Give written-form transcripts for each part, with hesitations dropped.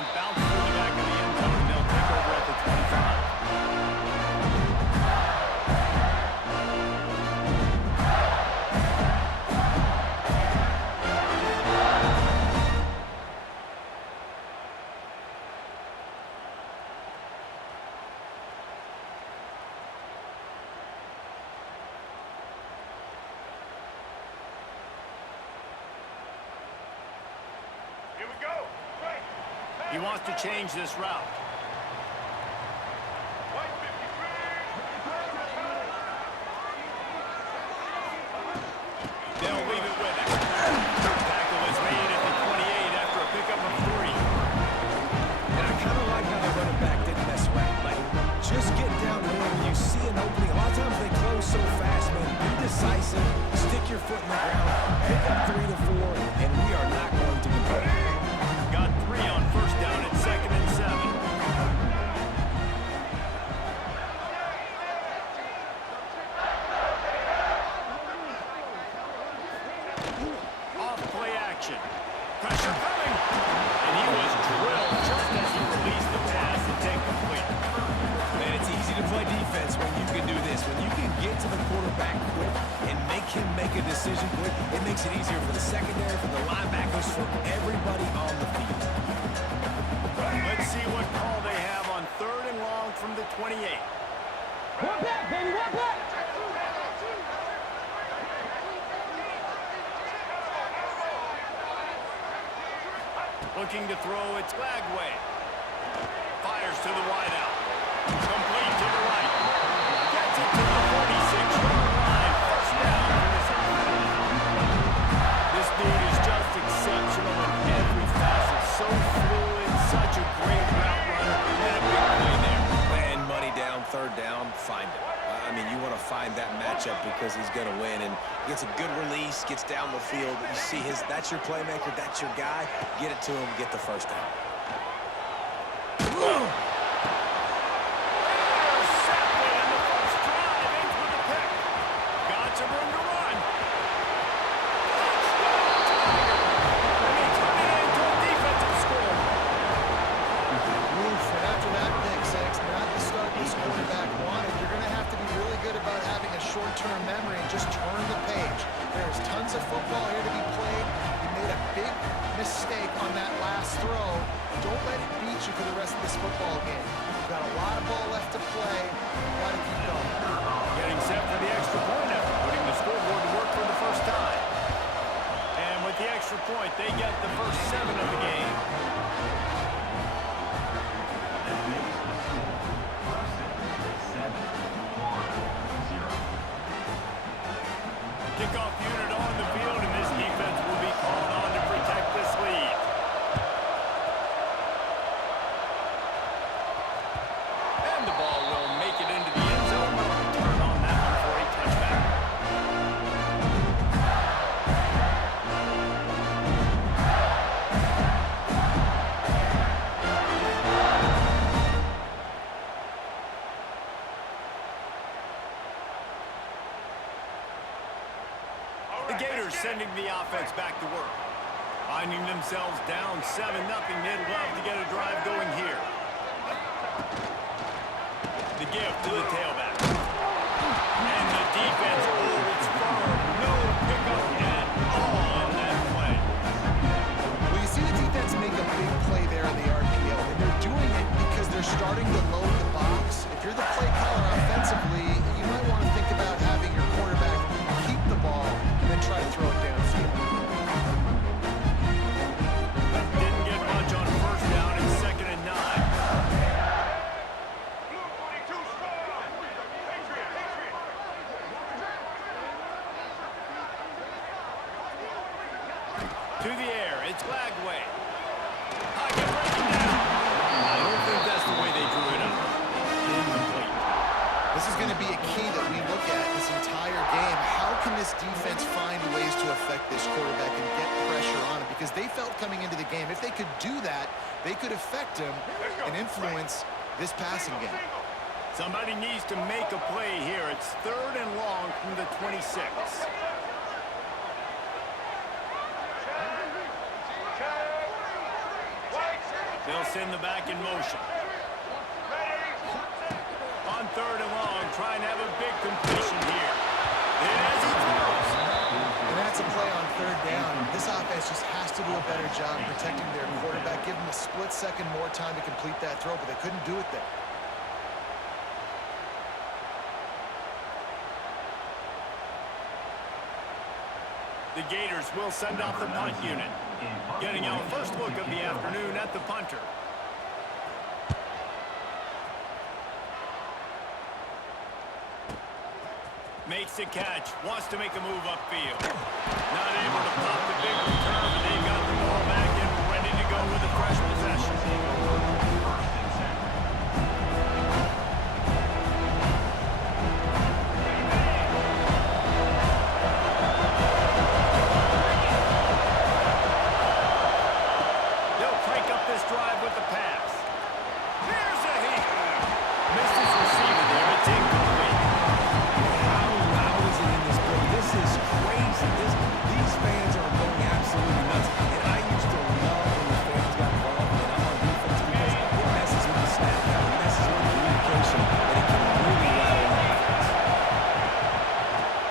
and bounce through the back of the end zone, and they'll take over at the 25. He wants to change this route. They'll leave it with him. Tackle is made at the 28 after a pickup of 3. And I kind of like how the running back didn't mess around. Like, just get downhill when you see an opening. A lot of times they close so fast, man. Be decisive. Stick your foot in the ground. Pick up 3 to 4, and we are not going to complain. Got 3 on first down at 2nd and 7. Off play action. Pressure coming. And he was drilled just as he released the pass. It's incomplete. Man, it's easy to play defense when you can do this. When you can get to the quarterback quick and make him make a decision quick, it makes it easier for the secondary, for the linebackers, for everybody on the field. Let's see what call they have on 3rd and long from the 28. One back, baby, one back. Looking to throw, it's Lagway. Fires to the wideout. Complete to the right. Gets it to the 46-yard line. First down for this offense. This dude is just exceptional in every facet. So fluid, such a great route runner, and a big play there. And money down, 3rd down, find him. I mean, you want to find that matchup because he's going to win. And gets a good release, gets down the field. You see that's your playmaker, that's your guy. Get it to him, get the first down. Short-term memory and just turn the page. There's tons of football here to be played. You made a big mistake on that last throw. Don't let it beat you for the rest of this football game. You've got a lot of ball left to play. You've got to keep going. Getting set for the extra point after putting the scoreboard to work for the first time. And with the extra point, they get the first 7 of the game. Kickoff unit on the field, and this defense will be called on to protect this lead. And the ball will make it into the end zone. Return on that one for a touchback. The Gators sending the offense back to work. Finding themselves down 7-0, they'd love to get a drive going here. The give to the tailback. And the defense holds firm. No pickup at all on that play. Well, you see the defense make a big play there in the RPO, and they're doing it because they're starting to load the box. If you're the play caller offensively, you might want to think about having your quarterback keep the ball and then try to throw it downfield. Didn't get much on first down and 2nd and 9. To the air, it's Lagway. Pocket breaking down. I don't think that's the way they drew it up. Incomplete. This is going to be a key that we look at this entire game. How can this defense find ways to affect this quarterback and get pressure on him? Because they felt coming into the game, if they could do that, they could affect him and influence this passing game. Somebody needs to make a play here. It's 3rd and long from the 26. They'll send the back in motion. On 3rd and long, trying to have a big completion here. As he throws. And that's a play on 3rd down. This offense just has to do a better job protecting their quarterback. Give them a split second more time to complete that throw, but they couldn't do it there. The Gators will send off the punt unit. Getting our first look of the afternoon at the punter. Makes the catch, wants to make a move upfield. Not able to pop the big return, but they've got the ball back and ready to go with a fresh possession. They'll crank up this drive with the pass. Here's a hit. Misses receiver there. It's incomplete. This is crazy. These fans are going absolutely nuts. And I used to love when the fans got involved and I'm on defense because it messes with the snap count, it messes with the communication, and it can really rattle an offense.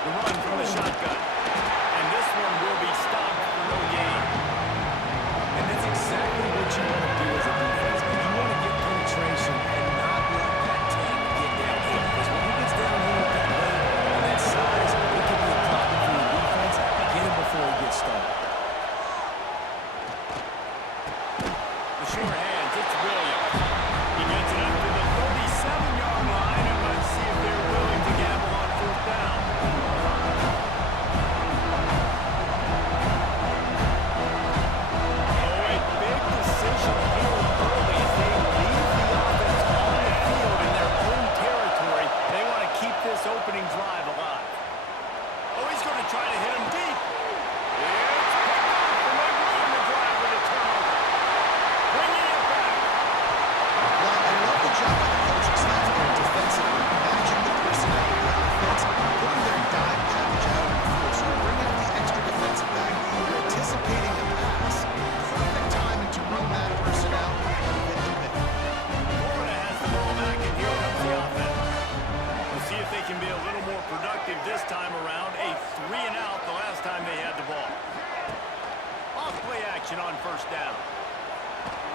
The run from the shotgun. And this one will be stopped for no gain. And that's exactly what you want to do as a defense. You want to get penetration and not let that tank get downhill. Because when he gets downhill with that weight and that size, it can be a problem for your defense. Get him before he gets started. The short hands, it's Williams. He gets it up to the 37-yard line, and let's see if they're willing to gamble on 4th down. Oh, a big decision here early as they leave the offense on the field in their own territory. They want to keep this opening drive alive. Oh, he's going to try to hit him deep. It's picked off, and they ruin the drive with a turnover. Bringing it back. Well, I love the job by the coaching staff there defensively, matching the personnel of the offense, putting their dime package out on the field. So you're bringing out the extra defensive back, you're anticipating the pass, perfect timing to run that personnel and hit the pick. Florida has the ball back, and here comes the offense. We'll see if they can be a little more productive this time around. A 3-and-out the last time they had the ball. Off play action on 1st down.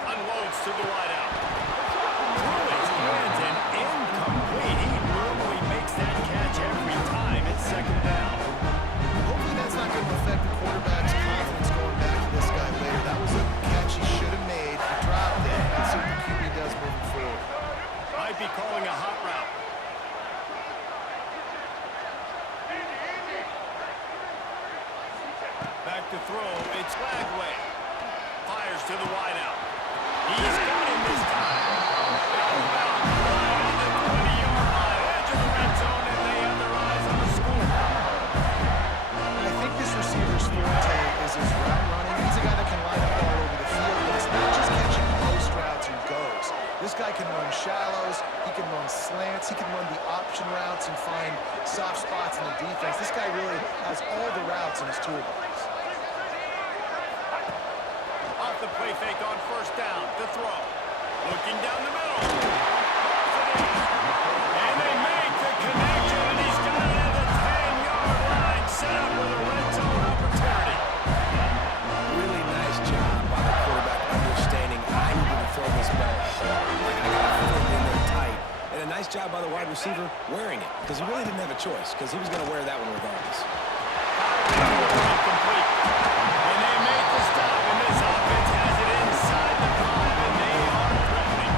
Unloads to the wideout. Through his hands and incomplete. He normally makes that catch every time. It's 2nd down. Hopefully that's not going to affect the quarterback's confidence going back to this guy later. That was a catch he should have made. He dropped it. Let's see what the QB does moving forward. Might be calling a hot route. Back to throw. It's Flagway. Fires to the wideout. He's got him this time. Outbound right on the 20-yard line. Edge of the red zone, and they have their eyes on the score. I think this receiver's forte is his route running. He's a guy that can line up all over the field, but it's not just catching post routes and goes. This guy can run shallows, he can run slants, he can run the option routes and find soft spots in the defense. This guy really has all the routes in his toolbox. Off the play fake on 1st down. To throw. Looking down the middle. And they make the connection, and he's got it at the 10-yard line. Set up with a red zone opportunity. Really nice job by the quarterback understanding I need to throw this ball hard. Like I got to fit it in there tight. And a nice job by the wide receiver wearing it because he really didn't have a choice because he was going to wear that one regardless. Incomplete. And they make the stop, and this offense has it inside the 5, and they are threatening.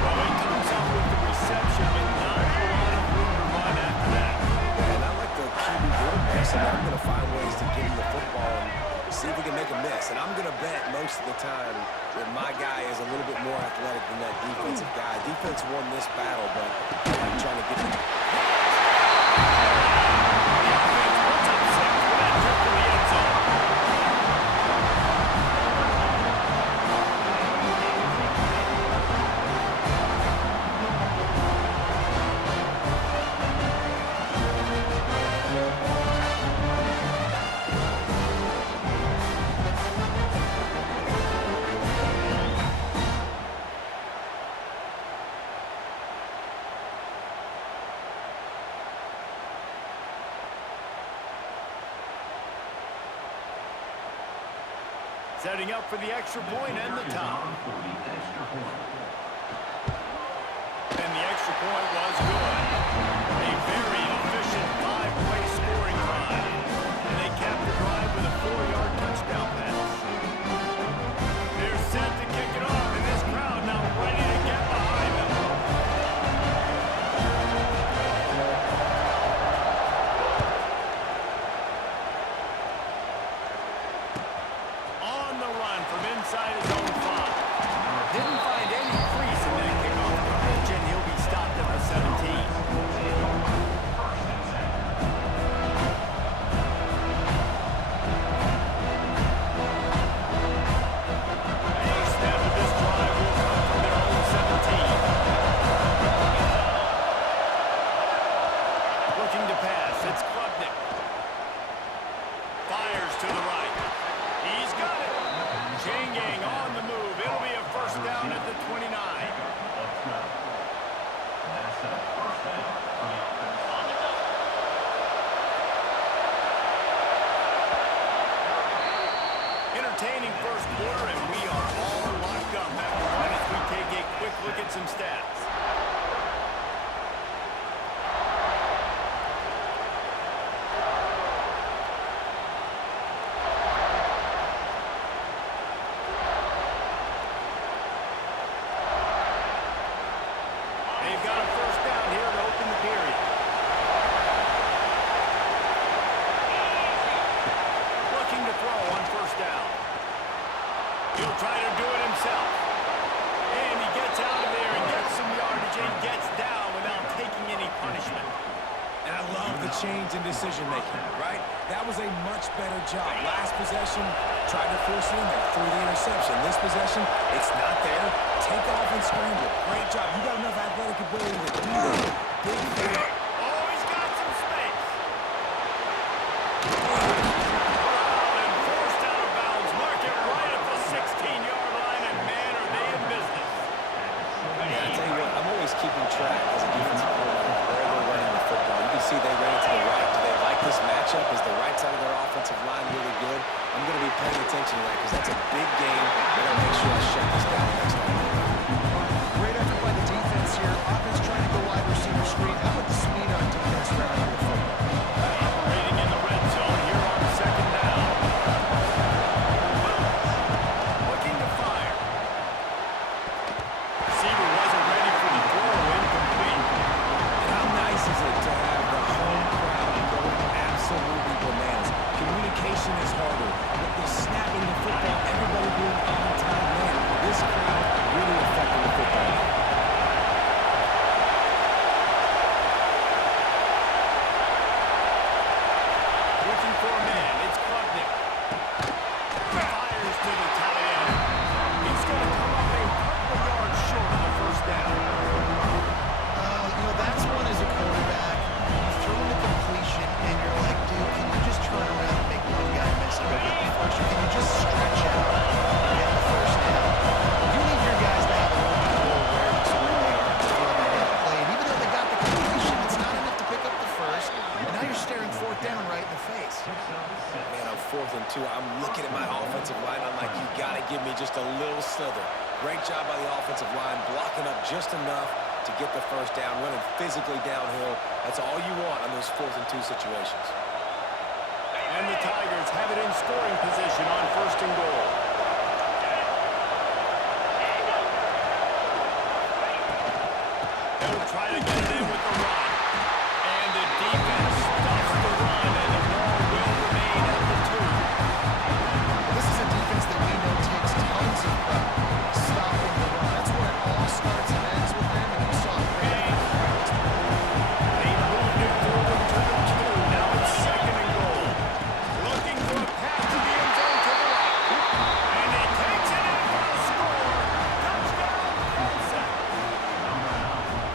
Well, he comes up with the reception, but not a lot of room to run after that. And I like the QB doing this, and I'm going to find ways to get him the football and see if we can make a miss. And I'm going to bet most of the time that my guy is a little bit more athletic than that defensive guy. Defense won this battle, but I'm trying to get him. The offense puts up 6 red to the end zone. Setting up for the extra point and the tie. And the extra point was good. A very efficient 5-play scoring drive. And they capped the drive with a 4-yard touchdown pass. They're set to kick it off, and this crowd now ready to get behind them. On the run from inside his own 5. Didn't find any crease in that kickoff coverage, and he'll be stopped at the 17. A snap of this drive will come from their own 17. Looking to pass, it's Klubnik. Fires to the right. He's got it. Chain gang on the move. It'll be a first down at the 29. Entertaining first quarter, and we are all locked up after one as we take a quick look at some stats. They've got a first down here to open the period. Looking to throw on first down. He'll try to do it himself. And he gets out of there and gets some yardage and gets down without taking any punishment. And I love the change in decision-making, right? That was a much better job. Last possession, tried to force it in there, threw the interception. This possession, it's not there. Take off and scramble. Great job. You got enough athletic ability to do that. Big thing. Oh, he's got some space. Corralled and forced out of bounds. Mark it right at the 16-yard line, and man, are they in business. Yeah, I tell you what, I'm always keeping track as a defensive coordinator where they're running the football. You can see they ran it to the right. Do they like this matchup? Is the right side of their offensive line really good? I'm going to be paying attention to that because that's a big game. I got to make sure I shut this down next time. Great effort by the defense here. Offense trying to go wide receiver screen. How about the speed on defense running the football? Operating in the red zone here on second down. Looking to fire. Receiver wasn't ready for the throw. Incomplete. And how nice is it to have the home crowd going absolutely bananas? Communication is harder. But the snapping the football, everybody being on time, man, this crowd really affecting the football. Looking for a man. It's Klubnik. Fires to the tight end. He's going to come up a couple yards short of the first down. That's one as a quarterback. You throw in a completion, and you're like, dude, can you just turn around and make one guy miss and go get the first? Or can you just stretch out and get the first down? You need your guys to have a little bit more awareness where they are in the field by that play. And even though they got the completion, it's not enough to pick up the first. And now you're staring fourth down right in the face. Man, on 4th and 2, I'm looking at my offensive line. I'm like, you got to give me just a little slither. Great job by the offensive line, blocking up just enough to get the first down, running physically downhill. That's all you want on those 4th and 2 situations. And the Tigers have it in scoring position on first and goal. They'll try to get it in with the run. And the defense stops the run, and the ball will remain at the 2. This is a defense that we know takes tons of prep stopping the run. That's where it all starts and ends with them, and you saw a great effort from practice. They moved it forward to the 2. Now it's second and goal. Looking for a pass to the end zone to the right. And he takes it in for the score. Touchdown, Clemson.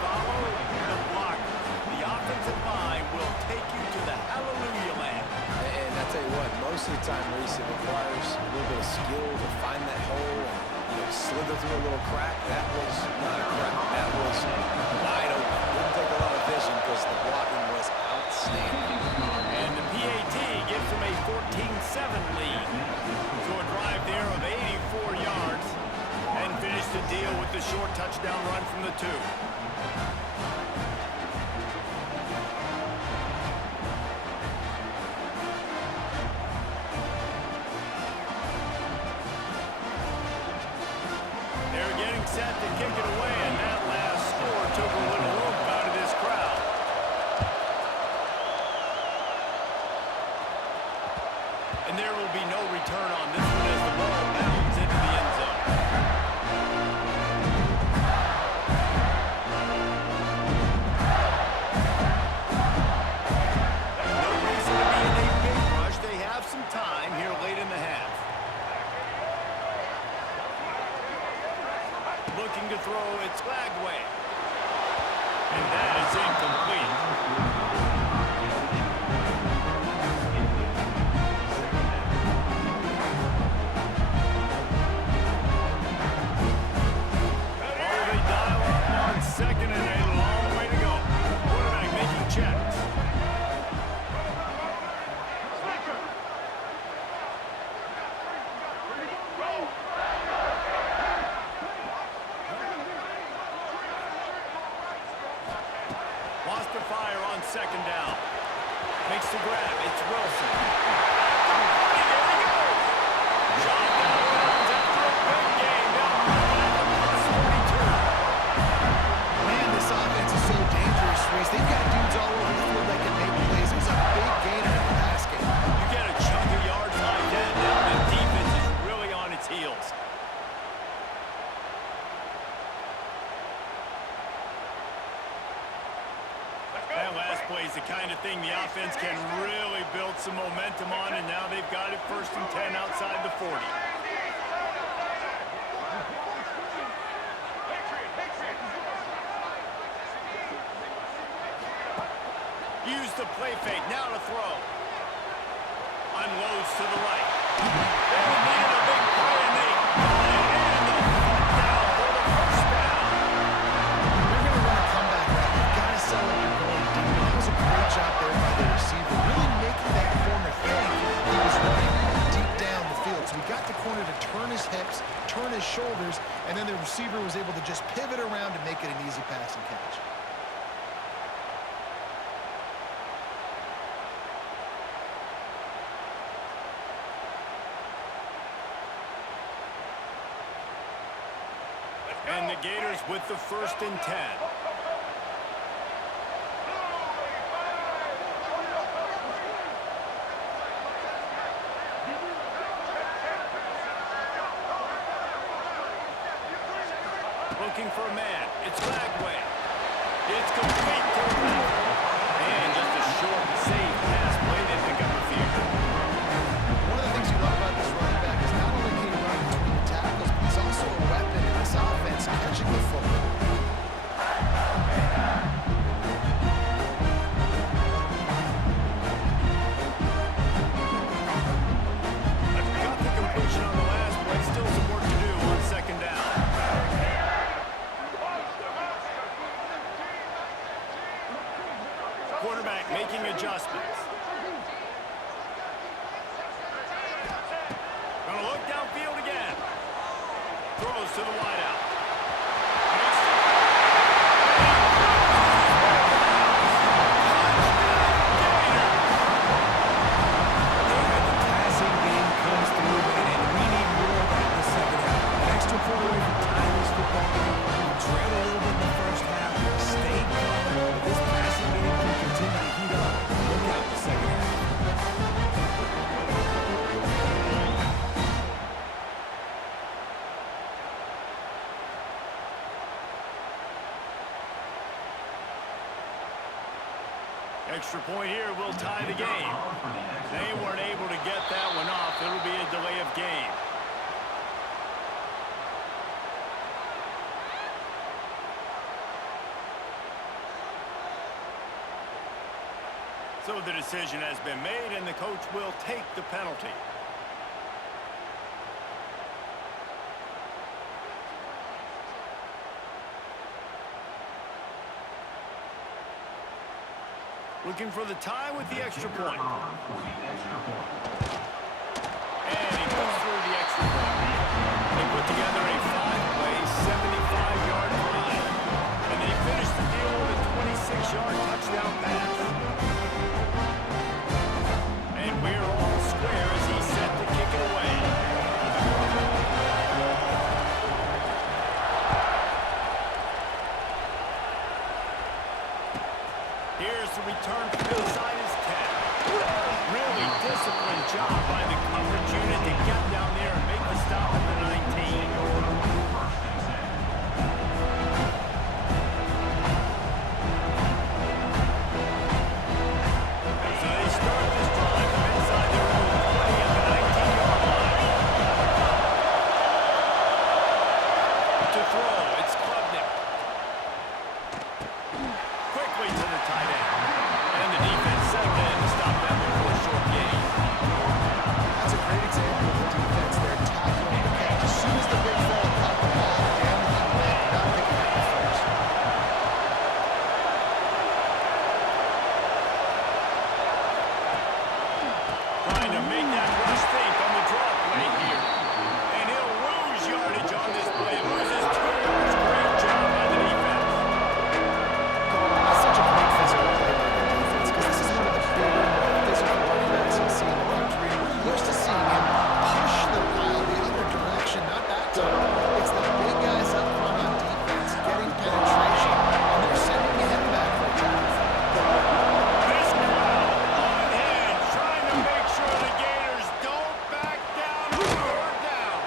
Follow the block. The offensive line will take you to the hallelujah land. And I tell you what, most of the time, Reese, it requires a little bit of skill to find that hole and slither through a little crack. That was not a crack. That was wide open. Didn't take a lot of vision because the blocking was outstanding. And the PAT gives them a 14-7 lead. So a drive there of the 2. They're getting set to kick it away, and that last score took a little oomph out of this crowd. And there will be no return on this one as the ball bounds into the end zone. No reason to be in a big rush. They have some time here late in the half. Looking to throw, it's flag way. And that is incomplete. Second and a long way to go. Quarterback making checks. Wants to fire on second down. Makes the grab. It's Wilson. There he goes. Shot down bounds after a big game. Now This offense is so dangerous, Reese. They've got dudes all over the field that can make plays. It was a big gainer in the pass game. you get a chunk of yards like that, now the defense is really on its heels. That last play is the kind of thing the offense can really build some momentum on, and now they've got it 1st and 10 outside the 40. Use the play fake, now to throw. Unloads to the right. They needed a big play, and they got it. And the foot down for the first down. You're going to run a comeback route. You've got to sell what you're going deep. That was a great job there by the receiver, really making that corner think he was running deep down the field. So we got the corner to turn his hips, turn his shoulders, and then the receiver was able to just pivot around to make it an easy pass and catch. And the Gators with the 1st and 10. Looking for a man. It's Flagway. It's complete to the left. And just a short, safe pass play. They pick up a few. One of the things you love about this running back is not only can he run between the tackles, but he's also a weapon in this offense, catching the football. Got the completion on the last play. Still some work to do on second down. Quarterback making adjustments. Gonna look downfield again. Throws to the wideout. Passing game comes through, and we need more of that in the second half. An extra point away from tying this football game. We trailed a little bit in the first half, stayed calm. If this passing game can continue to heat up, look out in the second half. Extra point here will tie the game. They weren't able to get that one off. It'll be a delay of game. So the decision has been made, and the coach will take the penalty. Looking for the tie with the extra point. And he goes through the extra point. They put together a 5-play, 75-yard drive. 26-yard touchdown pass. And we're all square as he's set to kick it away. Here's the return from inside his 10. Really disciplined job by the coverage unit to get down there and make the stop at the 19. So they start this drive from inside their own 20 at the 19-yard line. To throw, it's Klubnik. Quickly to the tight end. And the defense settled in to stop that before a short gain. That's a great example of the defense there tackling the catch. As soon as the big fella caught the ball, down he went, not picking up the first. Trying to make that rush fake on the draw play here. And he'll lose yardage on this play. Loses 2 yards. Great job by the defense. That's such a great physical play by the defense because this is one of the bigger, more physical running backs you see in the country. We're used to seeing him push the pile the other direction, not that time. It's the big guys up front on defense getting penetration, and they're sending him back for a tackle. This crowd on hand trying to make sure the Gators don't back down or third down.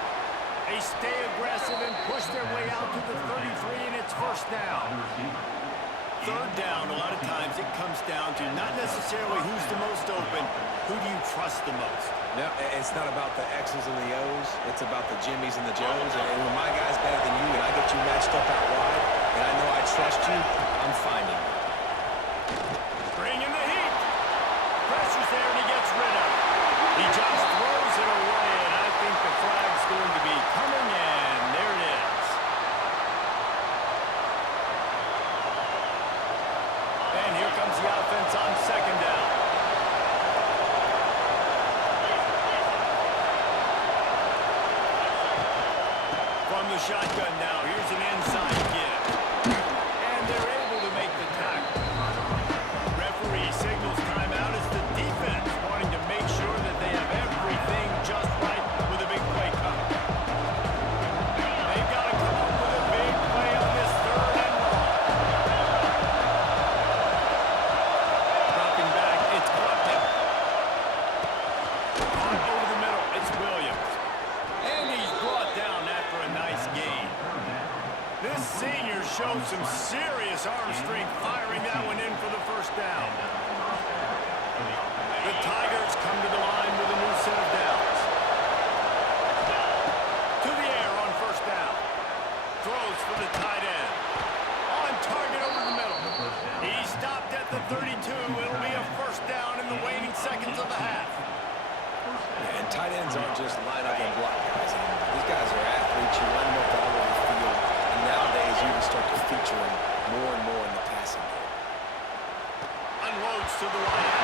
They stay aggressive and push their way out to the 33, and it's first down. Third down, a lot of times it comes down to not necessarily who's the most open, who do you trust the most? No, it's not about the X's and the O's. It's about the Jimmies and the Joes. And when my guy's better than you and I get you matched up out wide and I know I trust you, I'm finding you. Bring in the heat. Pressure's there and he gets rid of it. He just throws it away, and I think the flag's going to be coming in. There it is. And here comes the offense on second down. From the shotgun now, here's an inside give. And they're able to make the tackle. Referee signals timeout as the defense wanting to make sure that they have everything just right with a big play coming. They've got to come up with a big play on this third and long. Dropping back, it's Klubnik. Caught over the middle, it's Williams. And he's brought down after a nice gain. This senior showed some serious arm strength firing that one in for the first down. The Tigers come to the line with a new set of downs. To the air on first down. Throws for the tight end. On target over the middle. He stopped at the 32. It'll be a first down in the waning seconds of the half. And tight ends aren't just line up and block guys anymore. These guys are athletes. You line them up all over the field. And nowadays, you can start to feature them more and more in the passing game. Unloads to the right.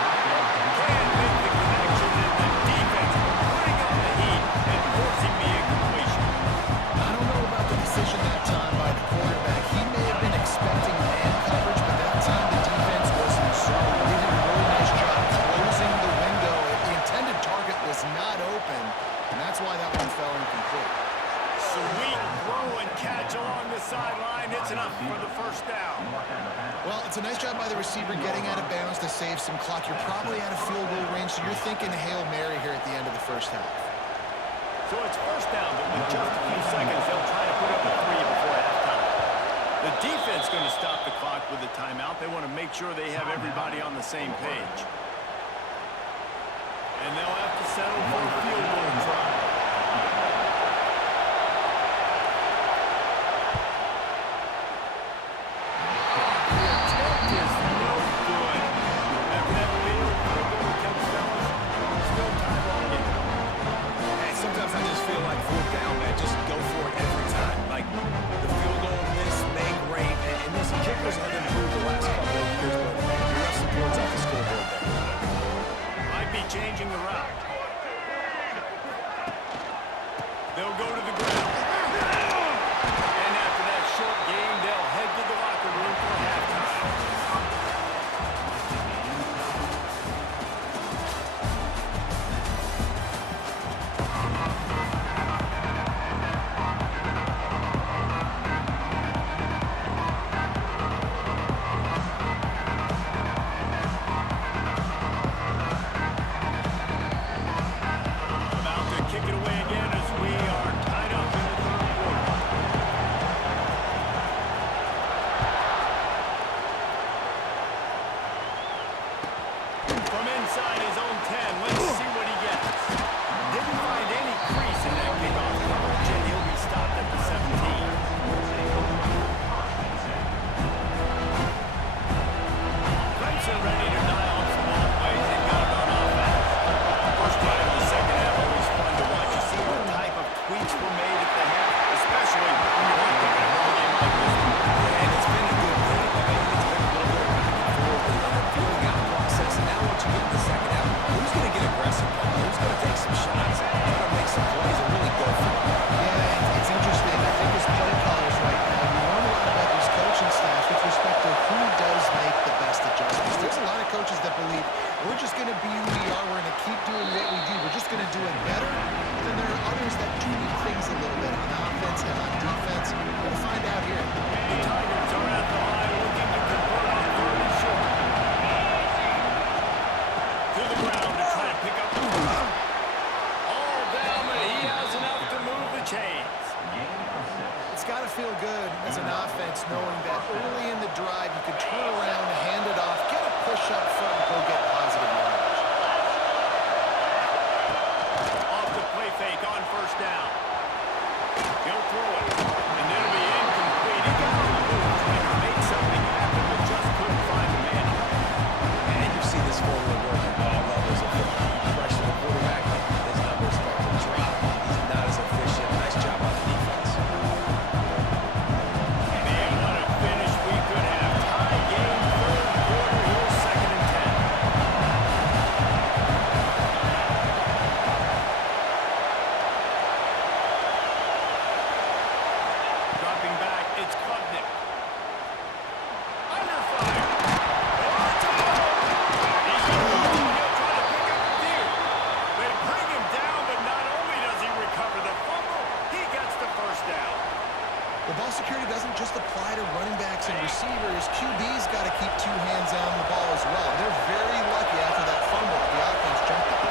Can't make the connection, and the defense putting on the heat and forcing the incompletion. I don't know about the decision that time by the quarterback. He may have been expecting man coverage, but that time the defense was in zone. They did a really nice job closing the window. The intended target was not open, and that's why that one fell incomplete. Sweet throw and catch along the sideline. It's enough for the first down. Well, it's a nice job by the receiver getting out of bounds to save some clock. You're probably out of field goal range, so you're thinking Hail Mary here at the end of the first half. So it's first down, but with just a few seconds, they'll try to put up a 3 before halftime. The defense going to stop the clock with the timeout. They want to make sure they have everybody on the same page. And they'll have to settle for a field goal try. Sometimes I just feel like fourth down, man, just go for it every time. Like, the field goal, miss, make, great. And listen, kickers have improved the last couple of years, but you left some points off the scoreboard there. Might be changing the route. They'll go to the ground. And after that short game, they'll head to the locker room for halftime. to be who we are. We're going to keep doing what we do. We're just going to do it better. Then there are others that tweak things a little bit on offense and on defense. We're going to find out here. The Tigers are at the line looking to convert on third and short. To the ground to try to pick up the first. All down, but he has enough to move the chains. It's got to feel good as an offense knowing that early in the drive you could turn around, hand it off, get a push up front, and go get positive yardage. Off the play fake on first down. He'll throw it, and it'll be incomplete. He got a move, trying to make something happen, but just couldn't find the man. And you've seen this formula work at all levels of football. You pressure the quarterback, his numbers start to drop. He's not as efficient. Nice job on the defense. Man, what a finish we could have. Tie game, third quarter. Here's 2nd and 10. Dropping back, it's Klubnik. Under fire. He's going to move, and he'll try to pick up a few. They bring him down, but not only does he recover the fumble, he gets the first down. The ball security doesn't just apply to running backs and receivers. QB's got to keep two hands on the ball as well. They're very lucky after that fumble that the offense jumped up.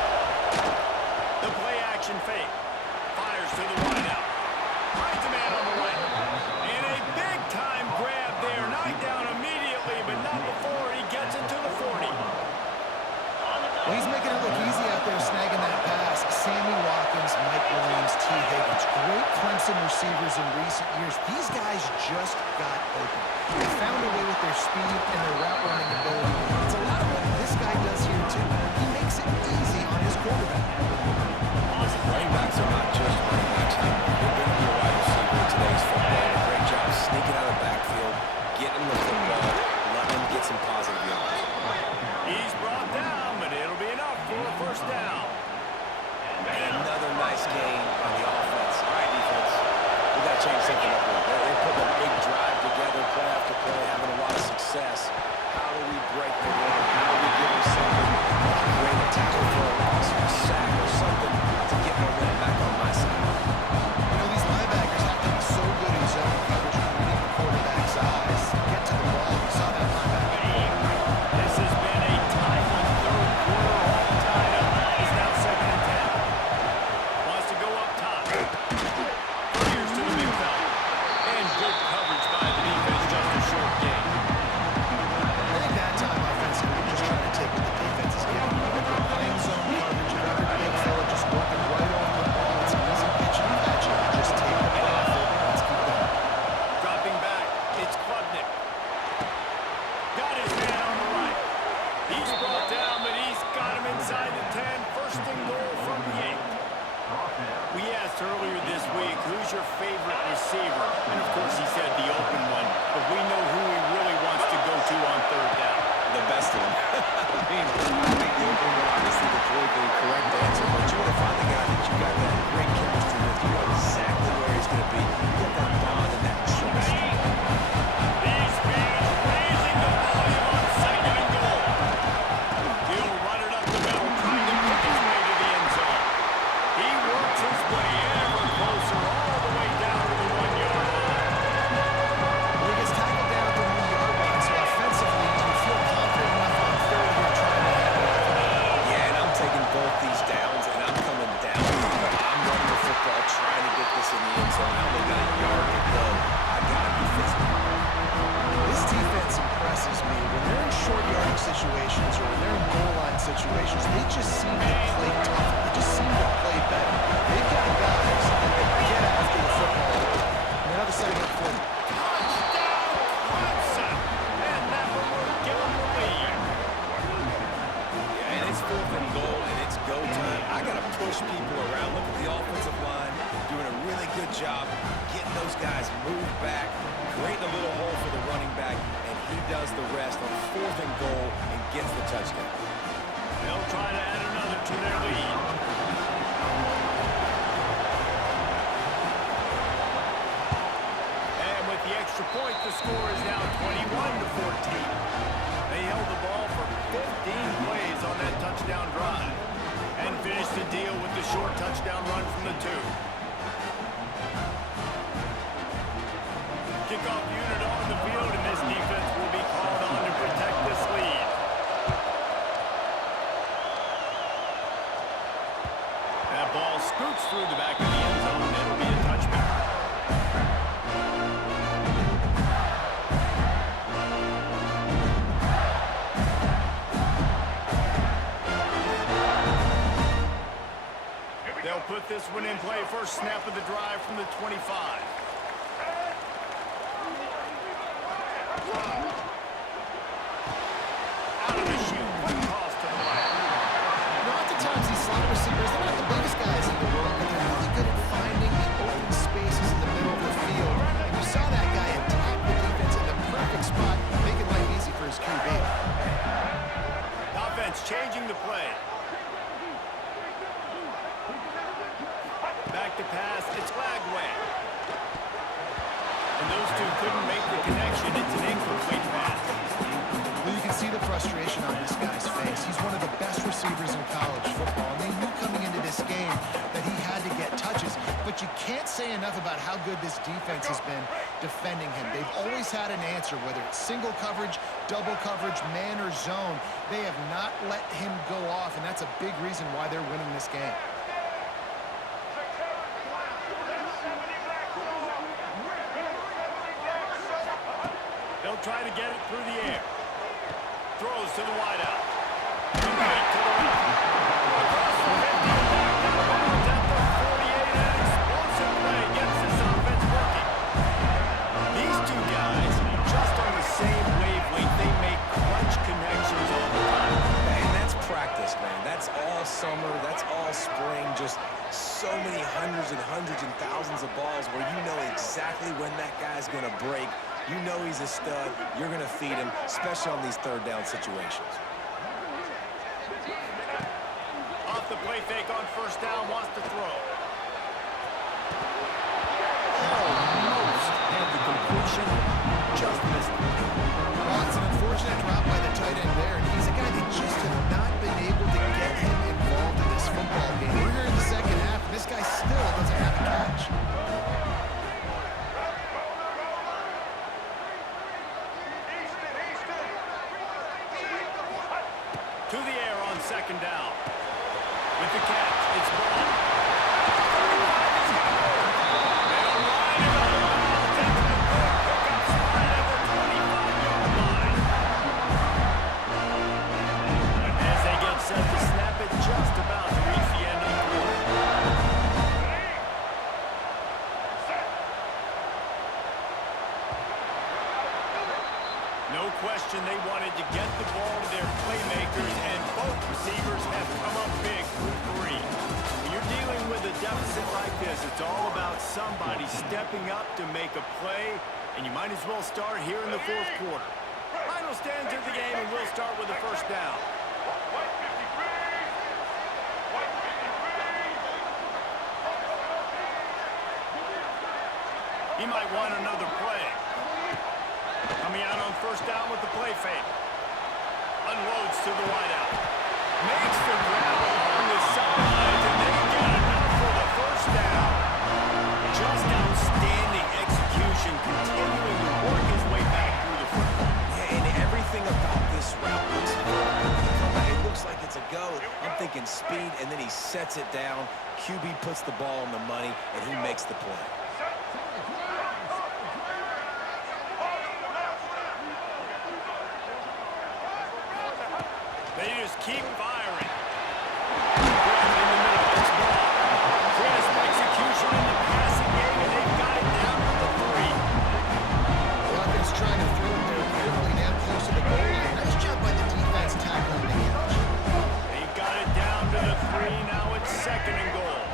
The play action fake. Fires to the wideout. Finds a man on the right. And a big-time grab there. Knocked down immediately, but not before he gets into the 40. Well, he's making it look easy out there snagging that pass. Sammy Watkins, Mike Williams, T. Higgins. Great Clemson receivers in recent years. These guys just got open. They found a way with their speed and their route running ability. It's a lot of what this guy does here, too. He makes it easy on his quarterback. Running backs are not just running backs anymore. They're going to be a wide receiver in today's football. A great job sneaking out of the backfield, getting him the football, letting him get some positive yards. He's brought down, but it'll be enough for a first down. And another nice game on the offense. All right, defense. We got to change something up here. They're putting a big drive together, play after play, having a lot of success. How do we break the rhythm? How do we give them something like a great tackle for a loss or a sack or something to get momentum back on my side? You know, these linebackers have to be so good in zone coverage, reading the quarterback's eyes. Get to the ball. We saw that linebacker. This has been a tight one. Third quarter, all tied up. It's now 2nd and 10. Wants to go up top. Here's to the big fella. And good coverage by the defense. Just a short game. I think that time offensively, we're just trying to take what the defense is giving. They're playing zone coverage. You got the big fella just working right on the ball. It's an easy pitch and catch. Just take the profit. Let's keep going. Dropping back, it's Klubnik. Got his man on the right. He's brought down, but he's got him inside the 10. First and goal from the 8. We asked earlier this week, who's your favorite receiver? And of course he said the open one, but we know who he really wants to go to on third down. The best of them. I think the open one, obviously, the politically correct answer, but you want to find the guy that you got that great chemistry with. You know exactly where he's going to be. You get that bond and that trust. These fans raising the volume on 2nd and goal. He'll run it up the middle, trying to pick his way to the end zone. He works his way ever closer, all the way down to the 1-yard line. Well, he gets tackled down at the 1-yard line, so offensively, do you feel confident enough on third here trying to handle it? Yeah, and I'm taking both these downs, and I'm coming down. I'm running the football, trying to get this in the end zone. I only got a yard to go. I got to be physical. This defense impresses me. When they're in short yardage situations or when they're in goal line situations, they just seem to play tougher. They just seem to play better. They've got guys that get after the football. Another second for them. Touchdown, Clemson! And that one will give him the lead. Yeah, and it's 4th and goal, and it's go time. I got to push people around. Look at the offensive line doing a really good job getting those guys moved back, creating a little hole for the running back, and he does the rest on 4th and goal and gets the touchdown. They'll try to add another to their lead. And with the extra point, the score is now 21-14. They held the ball for 15 plays on that touchdown drive. And finished the deal with the short touchdown run from the 2. Kickoff unit on the field, and this defense will be called on to protect this lead. That ball scoots through the back of the end zone, and it'll be a touchback. They'll put this one in play. First snap of the drive from the 25. Out of the chute, quick toss to the right. Oftentimes these slot receivers, they're not the biggest guys in the world, but they're really good at finding the open spaces in the middle of the field. And you saw that guy attack the defense in the perfect spot, making life easy for his QB. Offense changing the play. Back to pass, it's Lagway. And those two couldn't make the connection. It's an incomplete pass. Well, you can see the frustration on this guy's face. He's one of the best receivers in college football. And they knew coming into this game that he had to get touches. But you can't say enough about how good this defense has been defending him. They've always had an answer, whether it's single coverage, double coverage, man or zone. They have not let him go off, and that's a big reason why they're winning this game. They'll try to get it through the air. Throws to the wideout. Right to the left. Across the 50 and back down the bounds at the 48. An explosive play gets this offense working. These two guys, just on the same wavelength, they make clutch connections all the time. And that's practice, man. That's all summer. That's all spring. Just so many hundreds and thousands of balls where you know exactly when that guy's going to break. You know he's a stud. You're going to feed him, especially on these third down situations. Off the play fake on first down, wants to throw. Almost had the completion, just missed it. Well, it's an unfortunate drop by the tight end there, and he's a guy that just have not been able to get him involved in this football game. We're here in the second half, and this guy still doesn't have a catch. To the air on second down. With the catch, it's ball. They'll line it out of bounds into the good pickup spot at the 25-yard line. As they get set to snap it, just about to reach the end of the quarter. No question they wanted to get the ball to their playmakers, and both receivers have come up big through 3. When you're dealing with a deficit like this, it's all about somebody stepping up to make a play, and you might as well start here in the fourth quarter. Final stands of the game, and we'll start with the first down. He might want another play. Coming out on first down with the play fake. Unloads to the wideout. Makes the grab along the sidelines, and they get enough for the first down. Just outstanding execution, continuing to work his way back through the football. Yeah, and everything about this route looks good. It looks like it's a go. I'm thinking speed, and then he sets it down. QB puts the ball on the money, and he makes the play. They just keep firing. Grab in the middle, it's ball. Crisp execution in the passing game, and they've got it down to the 3. The offense trying to throw it there quickly now close to the goal line. Nice job by the defense tackling the catch. They've got it down to the 3. Now it's second and goal.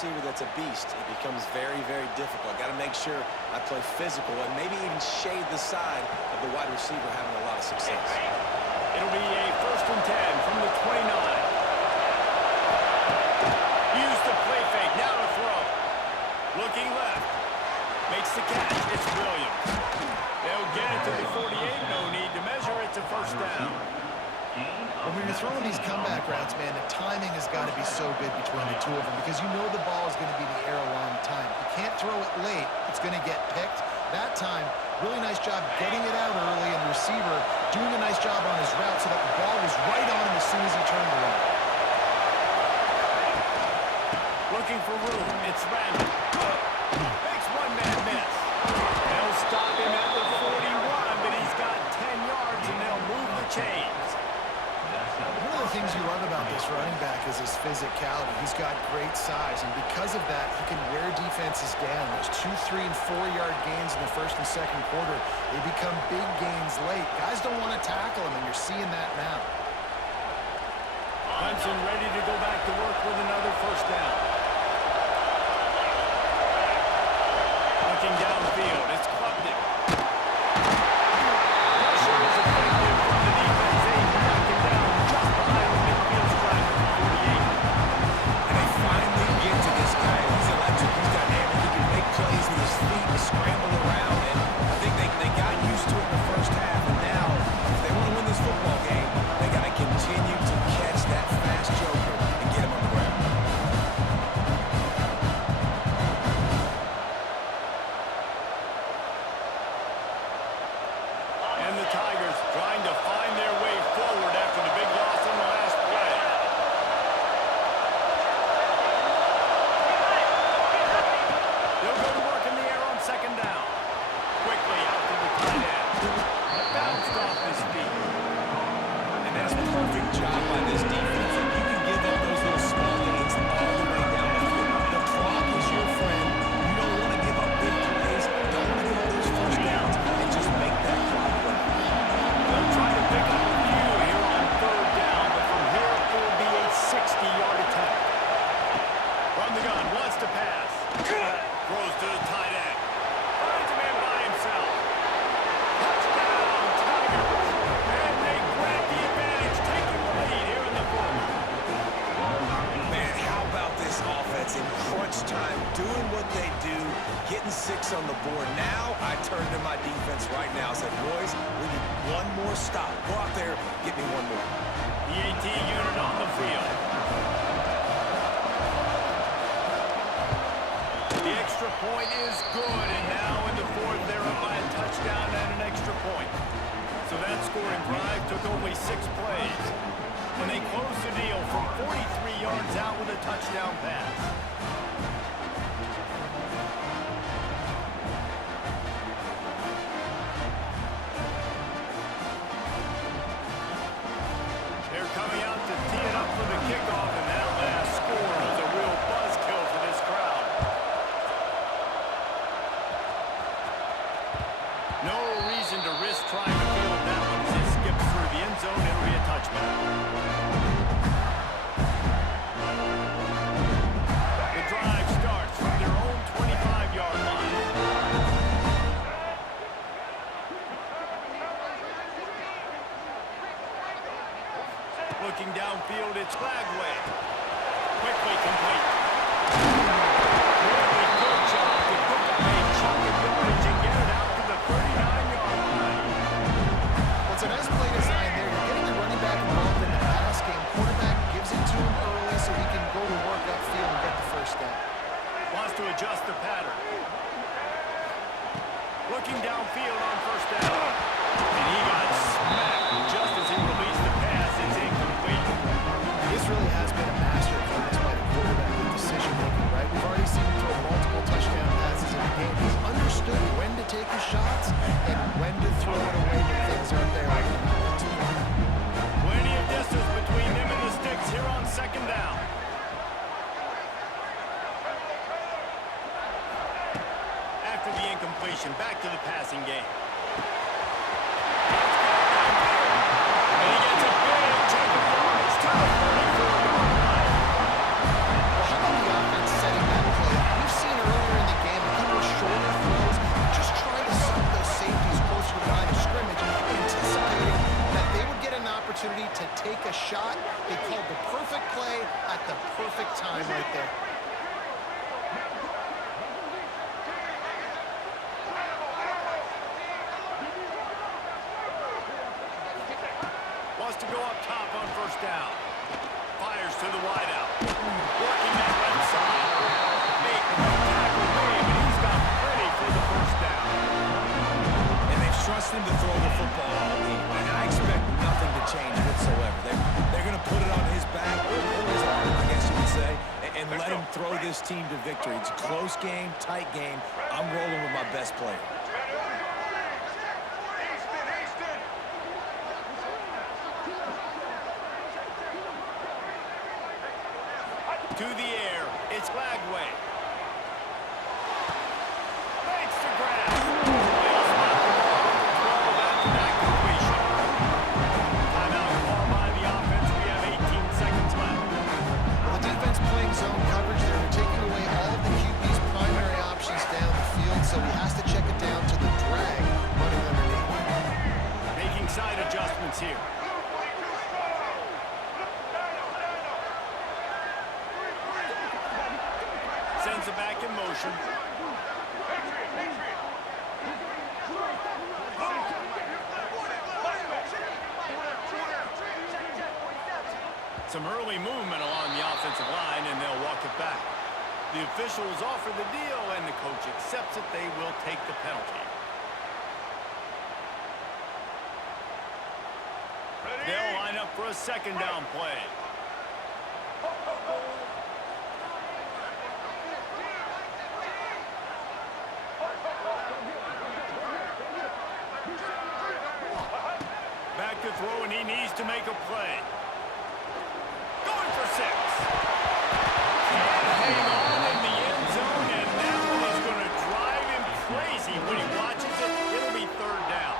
receiver that's a beast, it becomes very, very difficult. Got to make sure I play physical and maybe even shade the side of the wide receiver having a lot of success. It'll be a 1st and 10 from the 29. Use the play fake. Now to throw. Looking left. Makes the catch. It's Williams. They'll get it to the 48. No need to measure. It's a 1st down. Well, when you're throwing these comeback routes, man, the timing has got to be so good between the two of them because you know the ball is going to be in the air a long time. You can't throw it late. It's going to get picked. That time, really nice job getting it out early, and the receiver doing a nice job on his route so that the ball was right on him as soon as he turned around. Looking for room. It's random. Makes one man miss. They'll stop him at the 41, but he's got 10 yards, and they'll move the chains. One of the things you love about this running back is his physicality. He's got great size, and because of that, he can wear defenses down. Those 2, 3, and 4-yard gains in the 1st and 2nd quarter, they become big gains late. Guys don't want to tackle him, and you're seeing that now. Clemson ready to go back to work with another 1st down. Looking downfield, it's Klubnik. Pressure is effective from the defense. They knock him down just behind the midfield stripe at the 48. And they finally get to this guy. He's electric. He's dynamic. He can make plays with his feet and scramble around. And I think they got used to it in the 1st half. And now, if they want to win this football game, they got to continue to catch that fast joker and get him on the ground. And the Tigers trying to find their way forward after the big loss on the last play. They'll go to work in the air on 2nd down. Quickly out to the tight end. Bounced off his feet. And that's a perfect job by this defense. And you can give up those little small gains all the way down the field. The clock is your friend. You don't want to give up big plays. Don't want to give up those 1st downs. And just make that clock run. They'll try to pick up a few here on 3rd down, but from here it will be a 60-yard attempt. From the gun, wants to pass. Throws to the tight end. Finds a man by himself. Touchdown, Tigers. And they grab the advantage, taking the lead here in the 4th. Man, how about this offense in crunch time, doing what they do, getting 6 on the board. Now I turn to my defense right now and say, boys, we need one more stop. Go out there, get me one more. The AT unit on the field. The extra point is good, and now in the 4th, they're up by a touchdown and an extra point. So that scoring drive took only 6 plays. And they closed the deal from 43 yards out with a touchdown pass. They're coming out to tee it up for the kickoff, and that last score was a real buzzkill for this crowd. No reason to risk trying to field that one as it skips through the end zone. It'll be a touchback. The drive starts from their own 25-yard line. Looking downfield, it's Flagway. Quickly complete. Really good job to pick up a chunk of yardage and get it out to the 39-yard line. Well, it's a nice play design there. You're getting the running back involved in the pass game. Quarterback gives it to him early so he can go to work upfield and get the 1st down. Wants to adjust the pattern. Looking downfield on 1st down. And he got smacked just as he released the pass. It's incomplete. This really has been a masterclass by the quarterback with decision-making, right? We've already seen him throw multiple touchdown passes in the game. He's understood when to take his shots and when to throw it away when things aren't there. Plenty of distance between them and the sticks here on 2nd down. After the incompletion, back to the passing game. And he gets a big chunk of yards to the 44-yard line. Well, how about the offense setting that time right there. Wants to go up top on first down. Fires to the wideout. Working that left side. Big tackle made, but he's got plenty for the first down. And they've trusted him to throw the football all week. And I expect nothing to change whatsoever. They're going to put it on his back, his arm, I guess you would say, and let him throw this team to victory. It's a close game, tight game. I'm rolling with my best player. To the air, it's Lagway. Makes the grab. They'll spot the ball at the 12 after that completion. Timeout call by the offense. We have 18 seconds left. Well, the defense playing zone coverage, they're taking away all of the QB's primary options down the field, so he has to check it down to the drag running underneath. Making side adjustments here. Sends it back in motion. Some early movement along the offensive line, and they'll walk it back. The officials offer the deal, and the coach accepts it. They will take the penalty. They'll line up for a second down play. Back to throw, and he needs to make a play. Going for 6. Can't hang on in the end zone, and that one is going to drive him crazy. When he watches it, it'll be third down.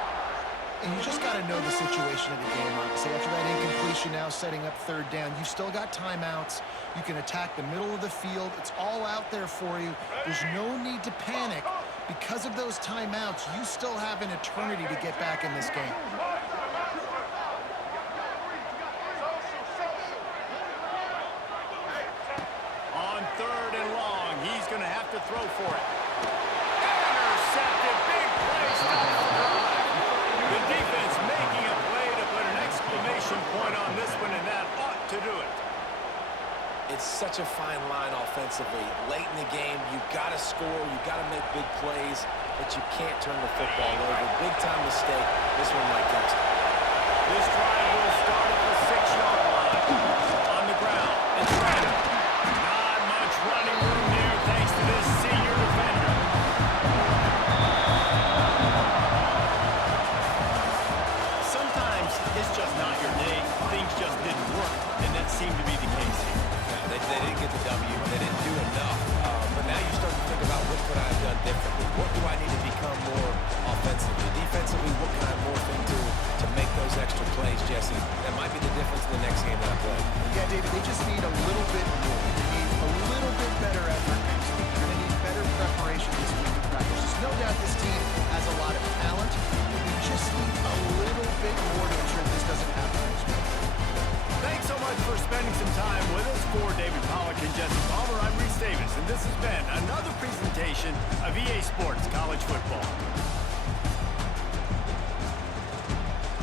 And you just got to know the situation of the game, obviously. After that incompletion, now setting up third down, you've still got timeouts. You can attack the middle of the field. It's all out there for you. There's no need to panic. Because of those timeouts, you still have an eternity to get back in this game. On third and long, he's going to have to throw for it. Intercepted, big play, stop the drive. The defense making a play to put an exclamation point on this one, and that ought to do it. It's such a fine line offensively. Late in the game, you've got to score, you've got to make big plays, but you can't turn the football over. Big-time mistake. This one might cost them. This drive will start at the 6-yard line. On the ground, it's Randall. Not much running room there thanks to this senior defender. Sometimes it's just not your day. Things just didn't work, and that seemed to be the case here. They didn't get the W. They didn't do enough. But now you start to think about what could I have done differently? What do I need to become more offensively? Defensively, what can I morph into to make those extra plays, Jesse? That might be the difference in the next game that I play. Yeah, David, they just need a little bit more. They need a little bit better effort next week. They're going to need better preparation this week in practice. There's no doubt this team has a lot of talent, but they just need a little bit more to ensure this doesn't happen next week. Thanks so much for spending some time with us. For David Pollack and Jesse Palmer, I'm Reese Davis, and this has been another presentation of EA Sports College Football.